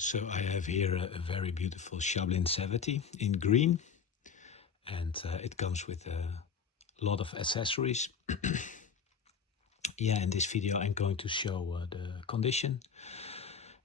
So I have here a very beautiful Schaublin 70 in green, and it comes with a lot of accessories. Yeah, in this video I'm going to show the condition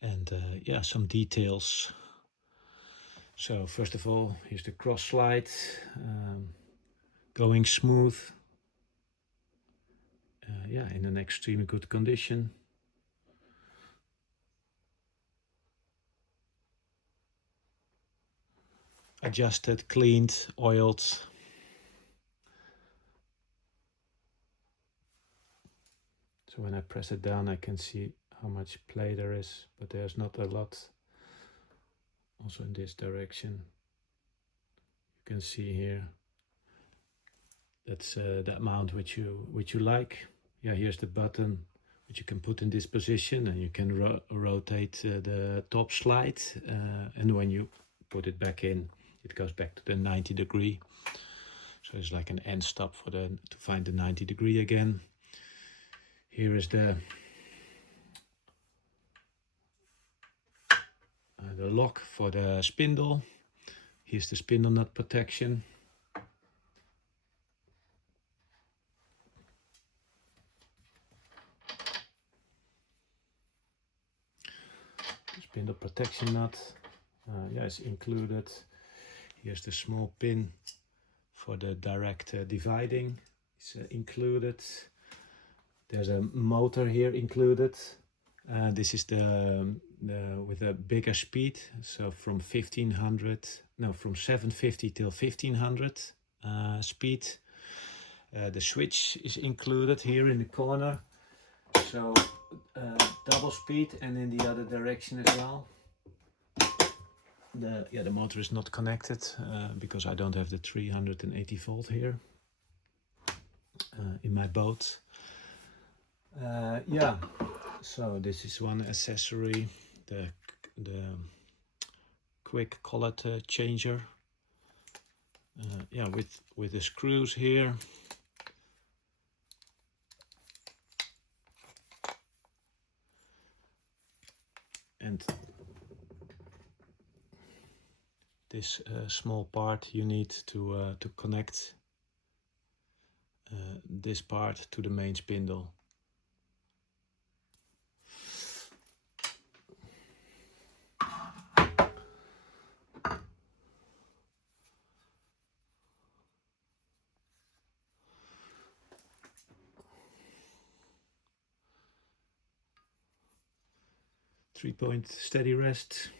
and yeah, some details. So first of all, here's the cross slide, going smooth. Yeah, in an extremely good condition. Adjusted, cleaned, oiled. So when I press it down I can see how much play there is, but there's not a lot. Also in this direction. You can see here. That's the amount which you like. Yeah, here's the button which you can put in this position, and you can rotate the top slide, and when you put it back in, it goes back to the 90 degree. So it's like an end stop for to find the 90 degree again. Here is the lock for the spindle. Here's the spindle nut protection. Spindle protection nut, yeah, it's included. Here's the small pin for the direct dividing. It's included. There's a motor here included. This is the with a bigger speed, so from 750 till 1500 speed. The switch is included here in the corner, so double speed, and in the other direction as well. The motor is not connected because I don't have the 380 volt here in my boat. Yeah, so this is one accessory, the quick collet changer. Yeah, with the screws here. And this small part you need to connect this part to the main spindle. Three-point steady rest.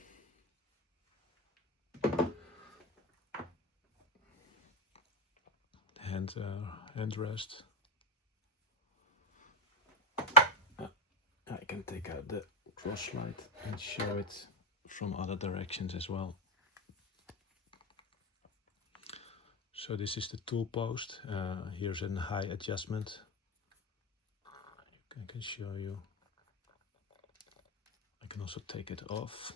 Hand rest. I can take out the cross slide and show it from other directions as well. So this is the tool post. Here's a high adjustment. I can show you. I can also take it off.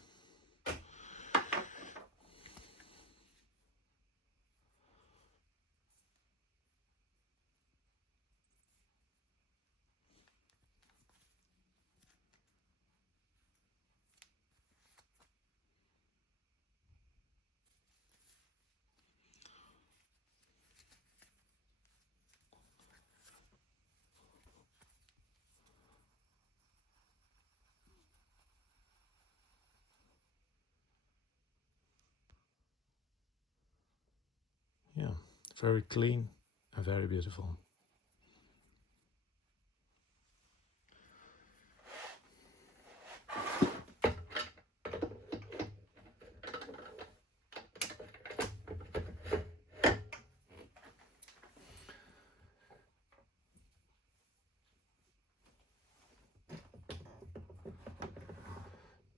Yeah, very clean and very beautiful.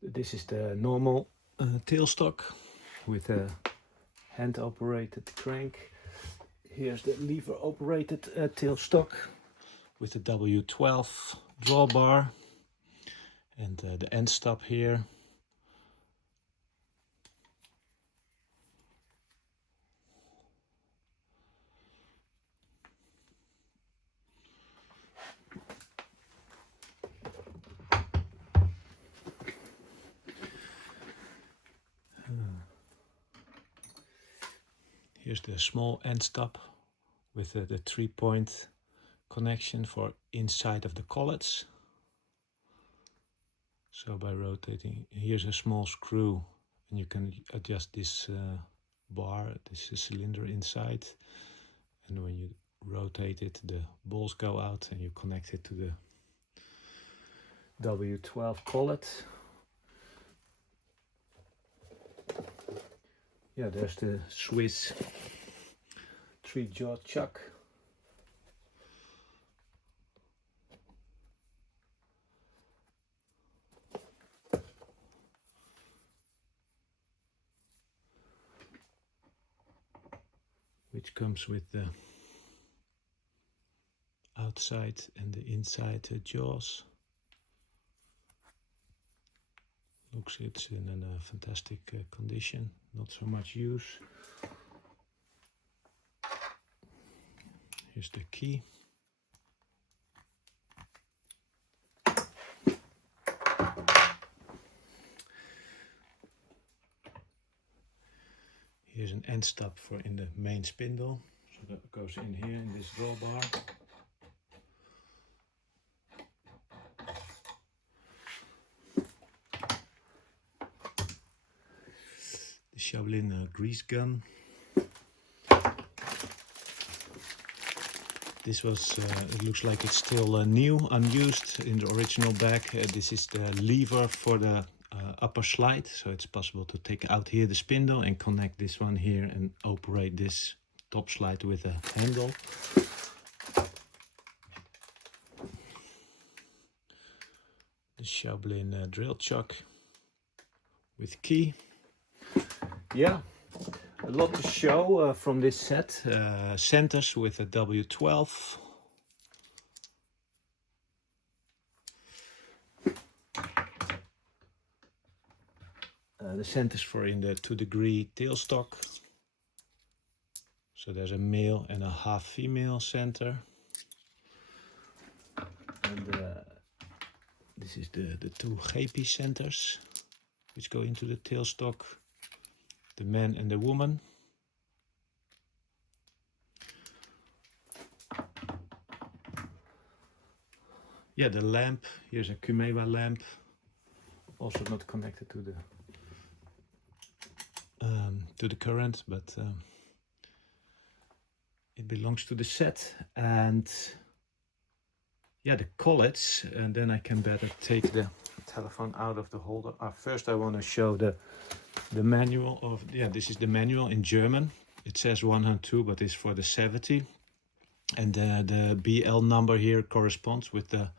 This is the normal tailstock with a hand-operated crank. Here's the lever-operated tailstock with the W12 drawbar and the end stop here. Here's the small end stop with the 3-point connection for inside of the collets. So by rotating, here's a small screw, and you can adjust this bar, this cylinder inside, and when you rotate it, the balls go out and you connect it to the W12 collet. Yeah, there's the Swiss 3-jaw chuck. Which comes with the outside and the inside jaws. Looks it's in a fantastic condition, not so much use. Here's the key. Here's an end stop for in the main spindle, so that goes in here in this drawbar. The Schaublin grease gun. This was, it looks like it's still new, unused in the original bag. This is the lever for the upper slide, so it's possible to take out here the spindle and connect this one here and operate this top slide with a handle. The Schaublin drill chuck with key. Yeah, a lot to show from this set. Centers with a W12. The centers for in the 2-degree tailstock. So there's a male and a half female center. And this is the 2 Gepy centers, which go into the tailstock. The man and the woman. Yeah, the lamp. Here's a Kumeba lamp. Also not connected to the current, but it belongs to the set. And yeah, the collets. And then I can better take the telephone out of the holder. First, I want to show the manual of, yeah, this is the manual in German. It says 102, but it's for the 70. And the BL number here corresponds with the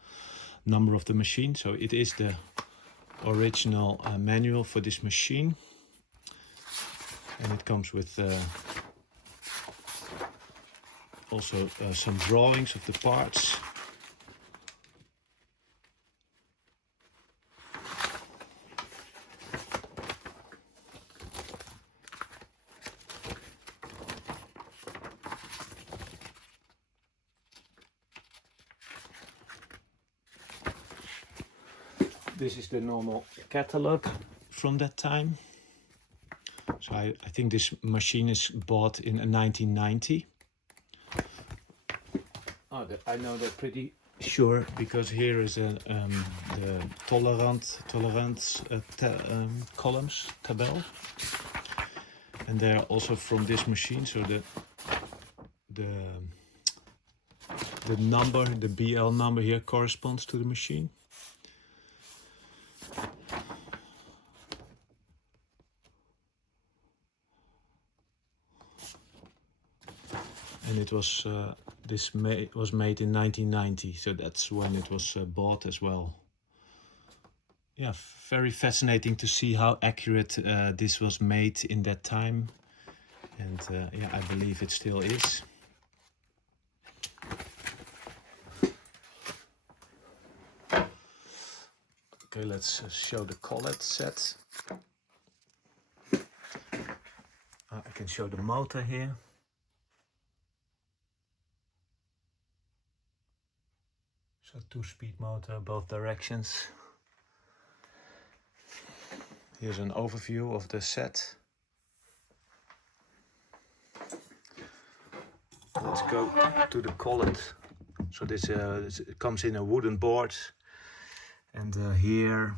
number of the machine. So it is the original manual for this machine. And it comes with also some drawings of the parts. This is the normal catalog from that time. So I think this machine is bought in 1990. Oh, I know that pretty sure, because here is the tolerance columns, tabel. And they are also from this machine, so the number, the BL number here corresponds to the machine. And it was was made in 1990, so that's when it was bought as well. Yeah, very fascinating to see how accurate this was made in that time, and yeah, I believe it still is. Okay, let's show the collet set. I can show the motor here. So 2-speed motor, both directions. Here's an overview of the set. let's go to the collet. So this it comes in a wooden board, and here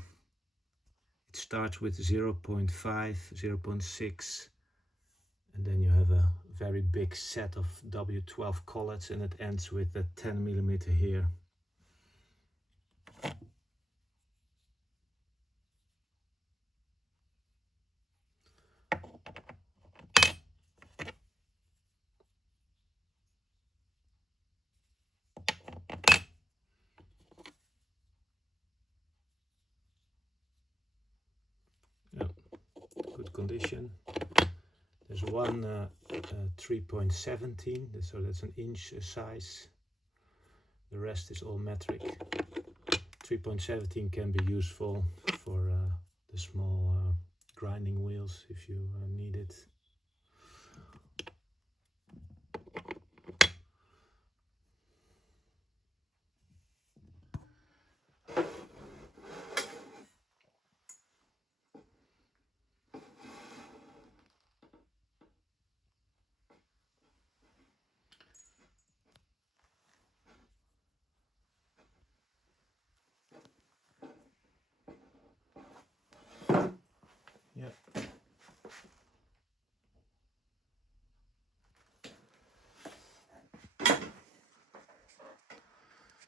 it starts with 0.5, 0.6, and then you have a very big set of W12 collets, and it ends with a 10mm here. Good condition. There's one 3.17, so that's an inch size. The rest is all metric. 3.17 can be useful for the small grinding wheels if you need it. Yeah.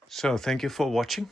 So thank you for watching.